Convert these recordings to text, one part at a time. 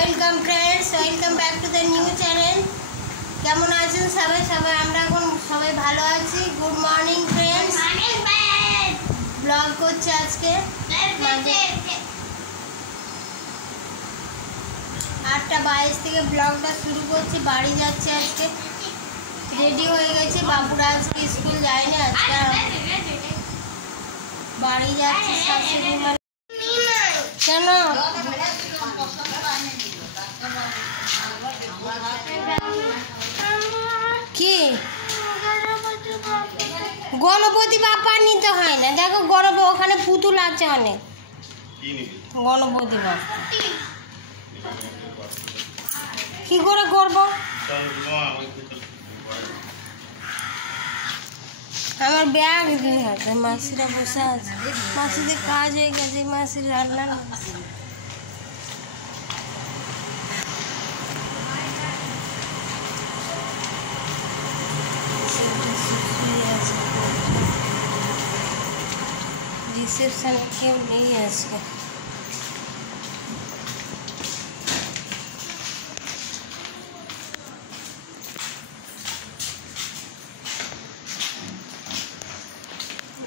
Welcome friends, welcome back to the new channel. কেমন আছেন সবাই? আমরা এখন সবাই ভালো আছি। Good morning friends. ব্লগ করছে আজকে 8:22 থেকে ব্লগটা শুরু করছি। বাড়ি যাচ্ছে আজকে, রেডি হয়ে গেছে। বাবুরা আজকে স্কুল যায়নি, আজকে বাড়ি যাচ্ছে শাশুড়ি মা। কেন কি গণপতি বাপ্পা নিতে হয় না? দেখো ওখানে পুতুল আছে অনেক। গণপতি বাপ্পা কি করে করবো? আমার ব্যাগ দিয়ে হাতে মাসিরা বসে আছে। মাসিদের কাজ হয়ে গেছে, মাসির রান্না রিসেপশনে কেউ নেই আজকে।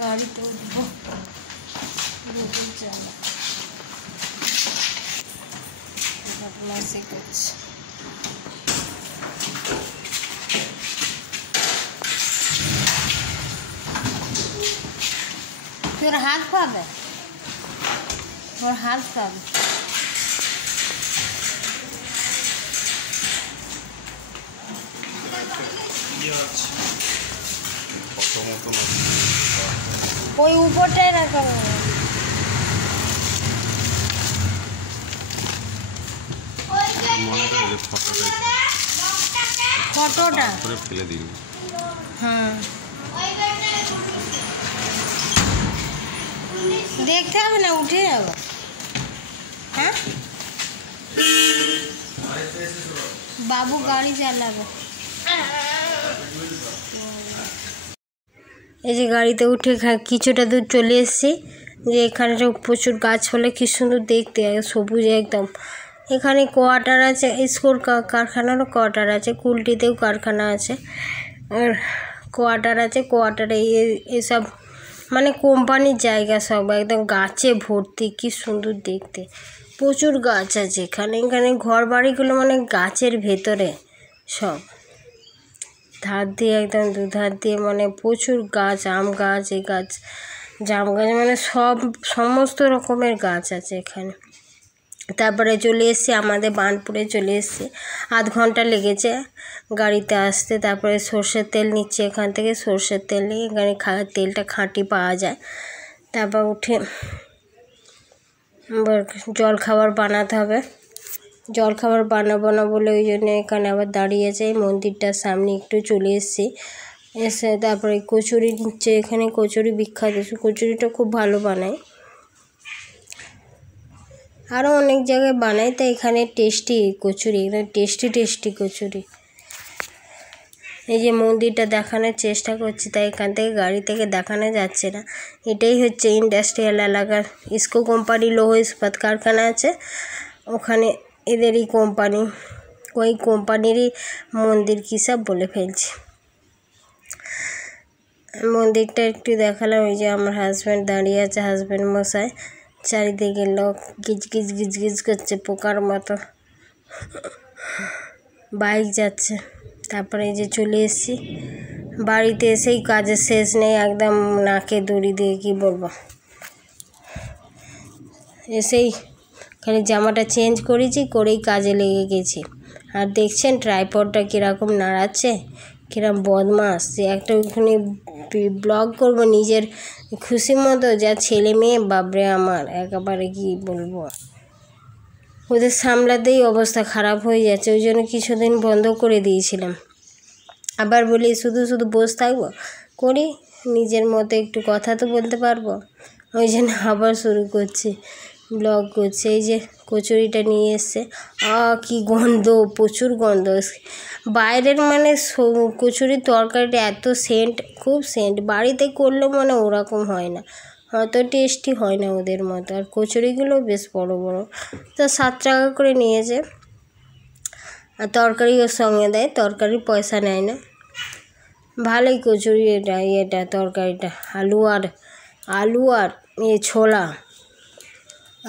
গাড়িতে উঠবো, বদমাশি করছে। তোর হাত পাবে, ওর হাত পাবে। ওই উপরটাই রাখা ফটোটা ফেলে দিন। হ্যাঁ, দেখতে হবে না, উঠে যাবো। হ্যাঁ, বাবু গাড়ি চালাবে। এই যে গাড়িতে উঠে কিছুটা দূর চলে এসেছি। যে এখানে প্রচুর গাছ হলে কি সুন্দর দেখতে, সবুজ একদম। এখানে কোয়ার্টার আছে, স্কুল কারখানারও কোয়ার্টার আছে, কুলটিতেও কারখানা আছে আর কোয়ার্টার আছে। কোয়ার্টারে এসব মানে কোম্পানির জায়গা, সব একদম গাছে ভর্তি, কি সুন্দর দেখতে। প্রচুর গাছ আছে এখানে ঘর বাড়িগুলো মানে গাছের ভেতরে সব, ধার দিয়ে একদম দুধার দিয়ে মানে প্রচুর গাছ। আম গাছ, এই গাছ, জাম গাছ, মানে সমস্ত রকমের গাছ আছে এখানে। তারপরে চলে এসেছি আমাদের বার্নপুরে চলে এসেছি। আধ ঘন্টা লেগেছে গাড়িতে আসতে। তারপরে সর্ষের তেল নিচ্ছে এখান থেকে, সর্ষের তেল নিয়ে এখানে তেলটা খাঁটি পাওয়া যায়। তারপর উঠে জলখাবার বানাতে হবে। জলখাবার বানাবো না বলে ওই জন্য এখানে আবার দাঁড়িয়েছে। এই মন্দিরটার সামনে একটু চলে এসে তারপরে কচুরি নিচ্ছে। এখানে কচুরি বিখ্যাত, কচুরিটা খুব ভালো বানায়, আরও অনেক জায়গায় বানায়, তাই এখানে টেস্টি কচুরি, একদম টেস্টি কচুরি। এই যে মন্দিরটা দেখানোর চেষ্টা করছি, তাই এখান থেকে গাড়ি থেকে দেখানো যাচ্ছে না। এটাই হচ্ছে ইন্ডাস্ট্রিয়াল এলাকার ইস্কো কোম্পানি, লৌহ ইস্পাত কারখানা আছে ওখানে, এদেরই কোম্পানি। ওই কোম্পানিরই মন্দির, কী সব বলে ফেলছি। মন্দিরটা একটু দেখালাম। ওই যে আমার হাজব্যান্ড দাঁড়িয়ে আছে, হাজব্যান্ড মশাই। চারিদিকে লোক গিজ করছে পোকার মতো, বাইক যাচ্ছে। তারপরে এই যে চলে এসেছি বাড়িতে। এসেই কাজের শেষ নেই, একদম নাকে দড়ি দিয়ে কি বলবো। এসেই খালি জামাটা চেঞ্জ করেই কাজে লেগে গেছি। আর দেখছেন ট্রাইপডটা কীরকম নাড়াচ্ছে, কীরকম বদমাস। যে একটা ওখানে ব্লগ করব নিজের খুশি মতো, যা ছেলে মেয়ে, বাবরে আমার একেবারে কি বলবো, ওদের সামলাতেই অবস্থা খারাপ হয়ে যাচ্ছে। ওই জন্য কিছুদিন বন্ধ করে দিয়েছিলাম। আবার বলি শুধু বসে থাকবো, করি নিজের মতো, একটু কথা তো বলতে পারবো। ওই জন্য আবার শুরু করছি, ব্লগ করছি। এই যে কচুরিটা নিয়ে এসছে, কি গন্ধ, প্রচুর গন্ধ বাইরের। মানে কচুরির তরকারিটা এত সেন্ট, খুব সেন্ট। বাড়িতে করলেও মানে ওরকম হয় না, অত টেস্টি হয় না ওদের মতো। আর কচুরিগুলো বেশ বড় বড়, তো 7 টাকা করে নিয়েছে। আর তরকারি ওর সঙ্গে দেয়, তরকারির পয়সা নেয় না। ভালোই কচুরি এটা তরকারিটা, আলু আর ছোলা,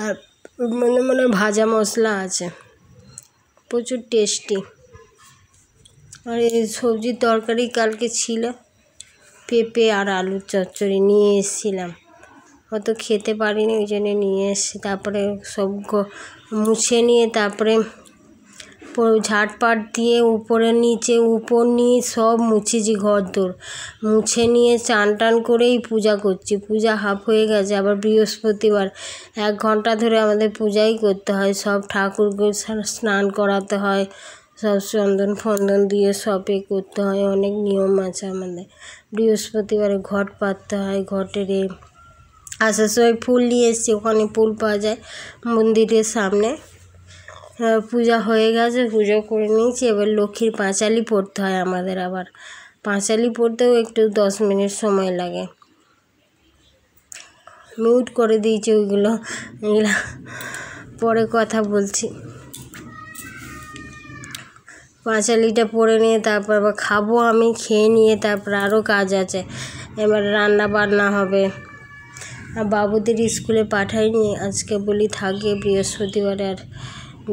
আর মনে ভাজা মশলা আছে, প্রচুর টেস্টি। আর এই সবজির তরকারি কালকে ছিল, পেঁপে আর আলুর চচ্চড়ি নিয়ে এসেছিলাম, অত খেতে পারিনি ওই জন্যে নিয়ে এসেছি। তারপরে সব মুছে নিয়ে তারপরে ঝাঁটপাট দিয়ে উপর নিচ সব মুছেছি, ঘরদোর মুছে নিয়ে চান টান করেই পূজা করছি। পূজা হাফ হয়ে গেছে, আবার বৃহস্পতিবার 1 ঘন্টা ধরে আমাদের পূজাই করতে হয়। সব ঠাকুরকে স্নান করাতে হয়, সব চন্দন ফন্দন দিয়ে সবে করতে হয়, অনেক নিয়ম আছে আমাদের। বৃহস্পতিবারে ঘট পাততে হয়, ঘটের আসার সময় ফুল নিয়ে এসেছি, ওখানে ফুল পাওয়া যায় মন্দিরের সামনে। পূজা হয়ে গেছে, পুজো করে নিয়েছি। এবার লক্ষ্মীর পাঁচালি পড়তে হয় আমাদের, আবার পাঁচালি পড়তেও একটু 10 মিনিট সময় লাগে। মিউট করে দিয়েছি ওইগুলো, পরে কথা বলছি। পাঁচালিটা পড়ে নিয়ে তারপর আবার খাবো, আমি খেয়ে নিয়ে তারপর আরও কাজ আছে, এবার রান্না বান্না হবে। আর বাবুদের স্কুলে পাঠাইনি আজকে, বলি থাকে বৃহস্পতিবারে, আর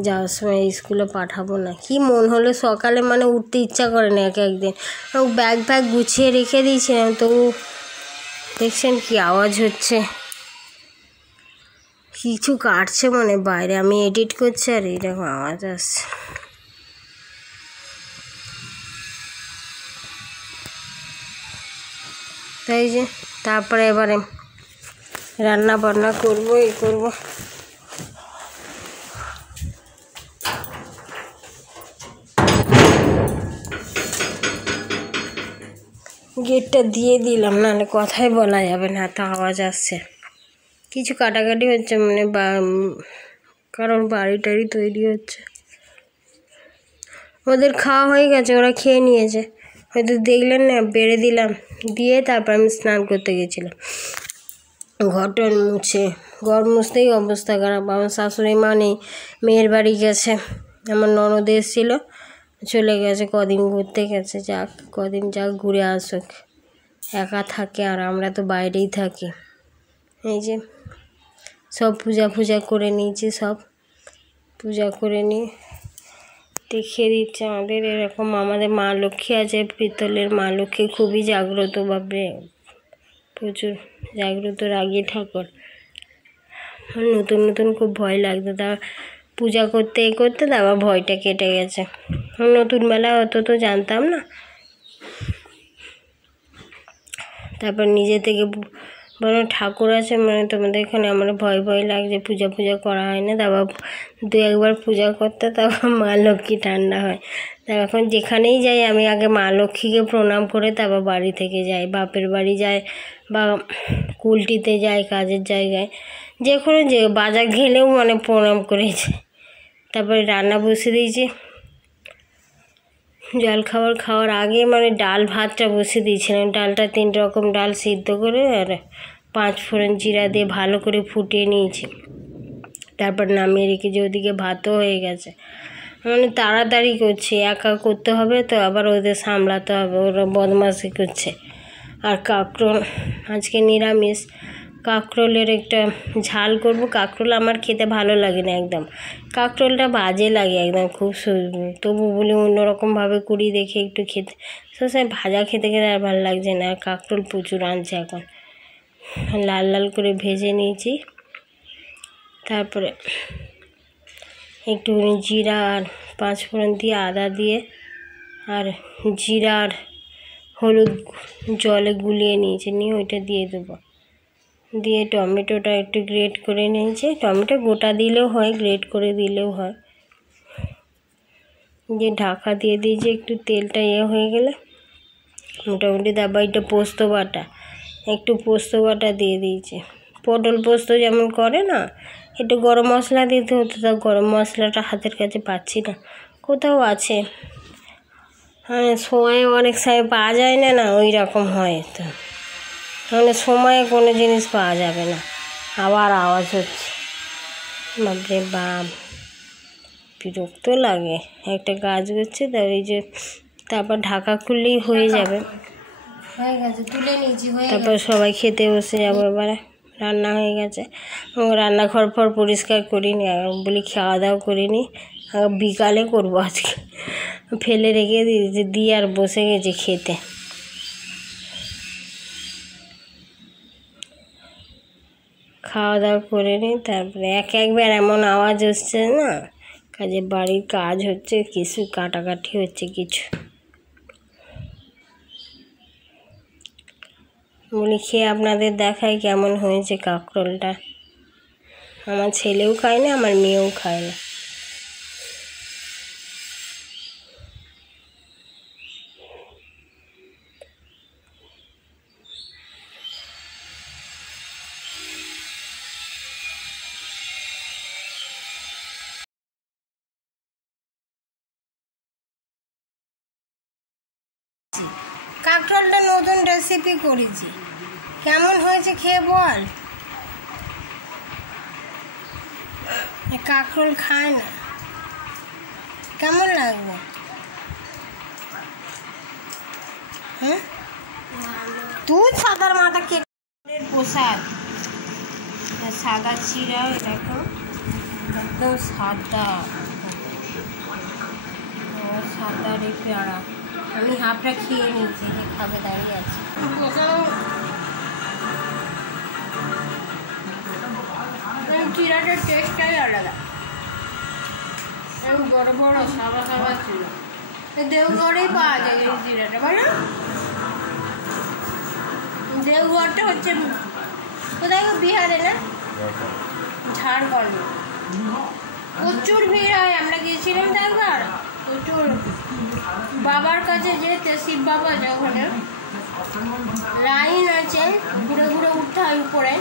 যাওয়ার সময় স্কুলে পাঠাবো না। কি মন হলো সকালে, মানে উঠতে ইচ্ছা করে না একদিন। ব্যাগ গুছিয়ে রেখে দিয়েছিলাম, তো দেখছেন কি আওয়াজ হচ্ছে, কিছু কাটছে মনে বাইরে, আমি এডিট করছি আর এইরকম আওয়াজ আসছে। তাই যে তারপরে এবারে রান্না বান্না করবো, করবো। গেটটা দিয়ে দিলাম, নাহলে কথাই বলা যাবে না, এত আওয়াজ আসছে। কিছু কাটাকাটি হচ্ছে মানে কারণ বাড়ি টাড়ি তৈরি হচ্ছে। ওদের খাওয়া হয়ে গেছে, ওরা খেয়ে নিয়েছে হয়তো, দেখলেন না, বেড়ে দিলাম, দিয়ে তারপর আমি স্নান করতে গেছিলাম। ঘর মুছতেই অবস্থা খারাপ। আমার শাশুড়ি মা নেই, মেয়ের বাড়ি গেছে, আমার ননদ এসেছিল, চলে গেছে, কদিন ঘুরতে গেছে। কদিন ঘুরে আসুক, একা থাকে, আর আমরা তো বাইরেই থাকি। এই যে সব পূজা করে নিয়েছি, সব পূজা করে নিয়ে দেখিয়ে দিচ্ছে আমাদের। এরকম আমাদের মা লক্ষ্মী আছে, পিতলের মা লক্ষ্মী, খুবই জাগ্রত, ভাবে প্রচুর জাগ্রত রাগী ঠাকুর। নতুন খুব ভয় লাগতো, তা পূজা করতে তারপর ভয়টা কেটে গেছে। নতুন বেলা অত তো জানতাম না, তারপর নিজে থেকে বলো ঠাকুর আছে মানে তোমাদের এখানে, আমার ভয় লাগছে, পূজা করা হয় না। তারপর 2-1বার পূজা করতে, তারপর মা লক্ষ্মী ঠান্ডা হয়। তারপর এখন যেখানেই যাই আমি আগে মা লক্ষ্মীকে প্রণাম করে তারপর বাড়ি থেকে যাই, বাপের বাড়ি যাই বা কুলটিতে যাই, কাজের জায়গায়, যে বাজার গেলেও মানে প্রণাম করেছি। তারপরে রান্না বসে দিয়েছি, খাওয়ার আগে মানে ডাল ভাতটা বসে দিয়েছিলাম। ডালটা 3 রকম ডাল সিদ্ধ করে আর 5 ফোড়ন জিরা দিয়ে ভালো করে ফুটিয়ে নিয়েছি। তারপর নামিয়ে রেখেছি, ওদিকে ভাতও হয়ে গেছে। মানে তাড়াতাড়ি করছি, একা করতে হবে তো, আবার ওদের সামলাতে হবে, ওরা বদমাশি করছে। আর কাঁকরোল আজকে নিরামিষ, কাঁকরোলের একটা ঝাল করব। কাঁকরোল আমার খেতে ভালো লাগে না একদম, কাঁকরোলটা বাজে লাগে একদম, খুব তবু বলি অন্যরকমভাবে করি দেখে একটু খেতে। সবসময় ভাজা খেতে আর ভালো লাগছে না। আর কাঁকরোল প্রচুর আনছে এখন, লাল করে ভেজে নিয়েছি। তারপরে একটুখানি জিরা আর 5 ফোড়ন দিয়ে, আদা দিয়ে আর জিরা আর হলুদ জলে গুলিয়ে নিয়েছি, নিয়ে ওইটা দিয়ে দেবো। দিয়ে টমেটোটা একটু গ্রেট করে নিয়েছি, টমেটো গোটা দিলেও হয়, গ্রেট করে দিলেও হয়। দিয়ে ঢাকা দিয়ে দিয়েছি, একটু তেলটা হয়ে গেলে মোটামুটি। তারপর একটু পোস্ত বাটা দিয়ে দিয়েছি। পটল পোস্ত যেমন করে না, একটু গরম মশলা দিতে হতো, তা গরম মশলাটা হাতের কাছে পাচ্ছি না, কোথাও আছে, হ্যাঁ সময় অনেক সময় পাওয়া যায় না, ওই রকম হয়। তো মানে সময়ে কোনো জিনিস পাওয়া যাবে না। আবার আওয়াজ হচ্ছে, বাপরে বাপ, বিরক্ত লাগে। একটা গাছ করছে তার এই যে, তারপর ঢাকা খুললেই হয়ে যাবে। হয়ে গেছে, তুলে নিয়েছি, তারপর সবাই খেতে বসে যাবো। এবারে রান্না হয়ে গেছে, রান্নাঘর পর পরিষ্কার করিনি, বলি খাওয়া দাওয়া করিনি, বিকালে করবো আজকে, ফেলে রেখে দিয়ে আর বসে গেছি খেতে। খাওয়া দাওয়া করে নিই, তারপরে একবার এমন আওয়াজ হচ্ছে না, কাজে বাড়ির কাজ হচ্ছে, কিছু কাটাকাটি হচ্ছে কিছু। বলি খেয়ে আপনাদের দেখাই কেমন হয়েছে কাঁকরোলটা। আমার ছেলেও খায় না, আমার মেয়েও খায় না। কাঁকরোলটা নতুন রেসিপি করেছি, কেমন হয়েছে খেয়ে বল। কাঁকরোল খায় না, কেমন লাগবে? হ্যাঁ, তুই সাদার মাথা কেটে প্রসাদ, সাদা চিরা, দেখো একদম সাদা সাদা রে পেয়ারা। আমি হাফটা খেয়ে নিচ্ছি, যে খাবে দাঁড়িয়ে আছে। চিরাটার টেস্টটাই আলাদা, বড় বড় সাদা সাদা ছিল। দেওঘরেই পাওয়া যায় এই চিরাটা, বলো। দেওঘরটা হচ্ছে কোথায়, বিহারে না ঝাড়খণ্ডে। প্রচুর ভিড় হয়, আমরা গিয়েছিলাম তো একবার, প্রচুর। বাবার কাছে যেতে, শিব বাবা যখন লাইন আছে, ঘুরে ঘুরে উঠতে হয় উপরে।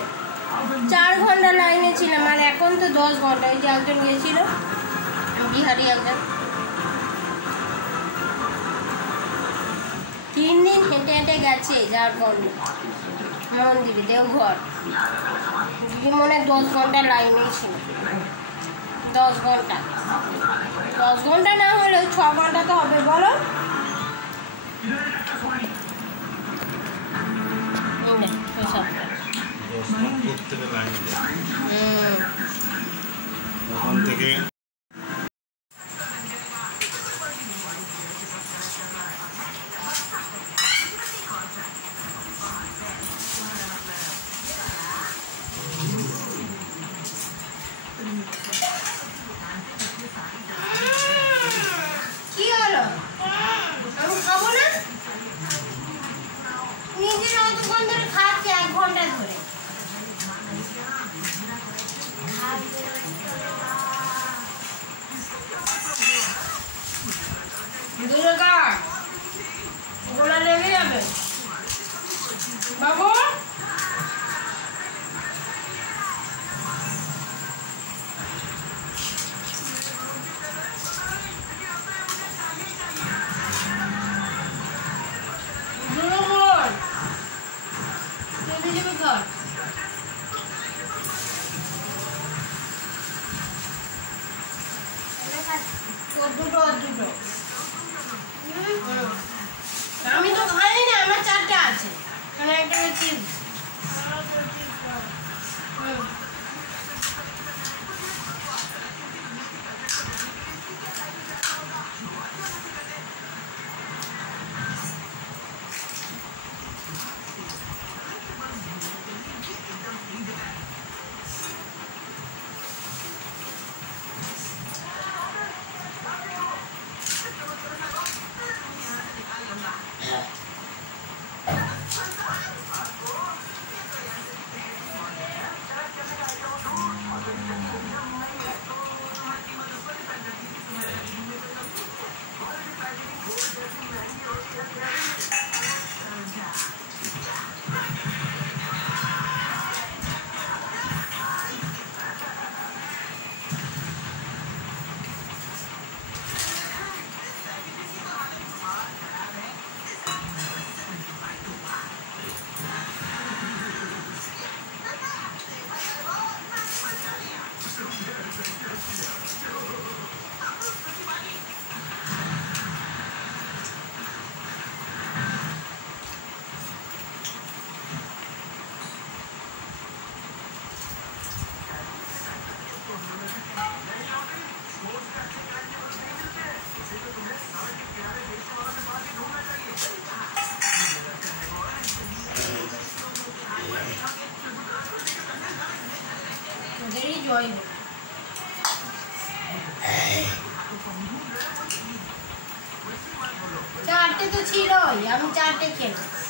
4 ঘন্টা লাইনে ছিলাম, আর এখন তো 10 ঘন্টা। এই যে একজন গিয়েছিল, বিহারি একজন, 3 দিন হেঁটে হেঁটে গেছে ঝাড়খণ্ড মন্দিরে, দেওঘর। দিদি মনে 10 ঘন্টা লাইনেই ছিল, 10 ঘন্টা। 10 ঘন্টা না হলেও 6 ঘন্টা তো হবে, বলো। কি হলো, আমি খাবো না? নিজের অতক্ষণ ধরে খাচ্ছে, 1 ঘন্টা ধরে। ওগুলো লেগে যাবে বাবু। আমি তো খাই না, আমার 4টা আছে, আমি একটা চিপস। তো ছিলই, আমি 4টে খেলাম।